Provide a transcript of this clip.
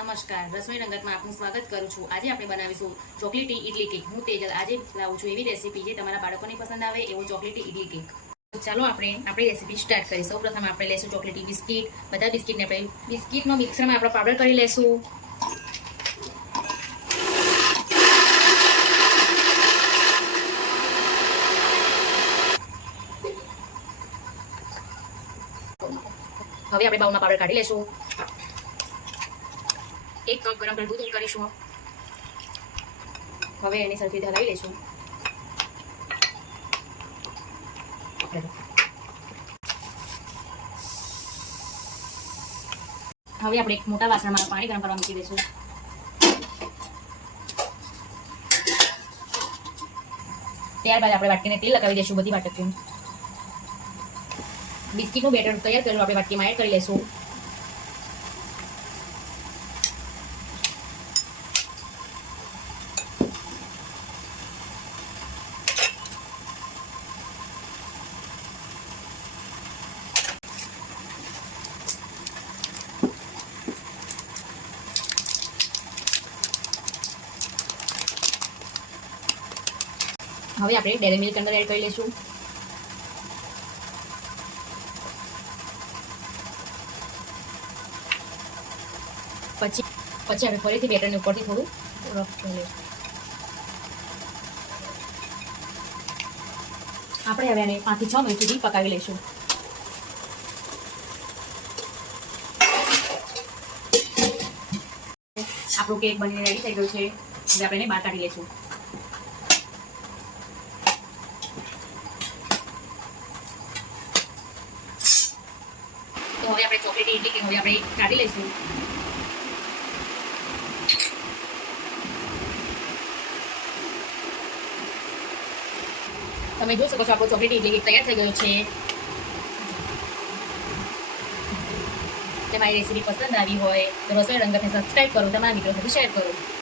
નમસ્કાર. રસોઈ રંગતમાં આપનું સ્વાગત કરું છું. આજે આપણે બનાવીશું ચોકલેટી ઇડલી કેક. હું તેજલ. આજે લાવું છું એવી રેસીપી જે તમારા બાળકોને પસંદ આવે એવો ચોકલેટી ઇડલી કેક. ચાલો આપણે આપણી રેસીપી સ્ટાર્ટ કરીએ. સૌ પ્રથમ આપણે લઈશું ચોકલેટી બિસ્કિટ. બધા બિસ્કિટને આપણે બિસ્કિટનો મિક્સરમાં આપણે પાવડર કરી લઈશું હવે આપણે બાઉલમાં પાવડર કાઢી લઈશું એક કપ ગરમ દૂધ કરીશું હવે એની સરખી હલાવી લઈશું. હવે આપણે એક મોટા વાસણમાં પાણી ગરમ કરવા મૂકી દઈશું. ત્યારબાદ આપણે વાટકીને તેલ લગાવી દઈશું બધી વાટકીઓ બિસ્કીટનું બેટર તૈયાર કરેલું આપણે વાટકીમાં એડ કરી લઈશું. હવે આપણે ડેરી મિલ્ક અંદર એડ કરી લઈશું. પછી પછી આપણે ફરીથી બેટરને ઉપરથી થોડું રફ કરી લઈશું. આપણે હવે એને પાંચથી છ મિનિટ સુધી પકાવી લઈશું. આપણું કેક બનીને રેડી થઈ ગયો છે. હવે આપણે એને બહાર કાઢી લઈશું. હવે આપણે ચોકલેટી ઇડલી કે હવે આપણે કાઢી લઈશું. તમે જોઈ શકો છો, આપણો ચોકલેટી ઇડલી તૈયાર થઈ ગયો છે. તમારી રેસીપી પસંદ આવી હોય, તો રસોઈ રંગતને સબસ્ક્રાઈબ કરો, તમારા મિત્રો સાથે શેર કરો.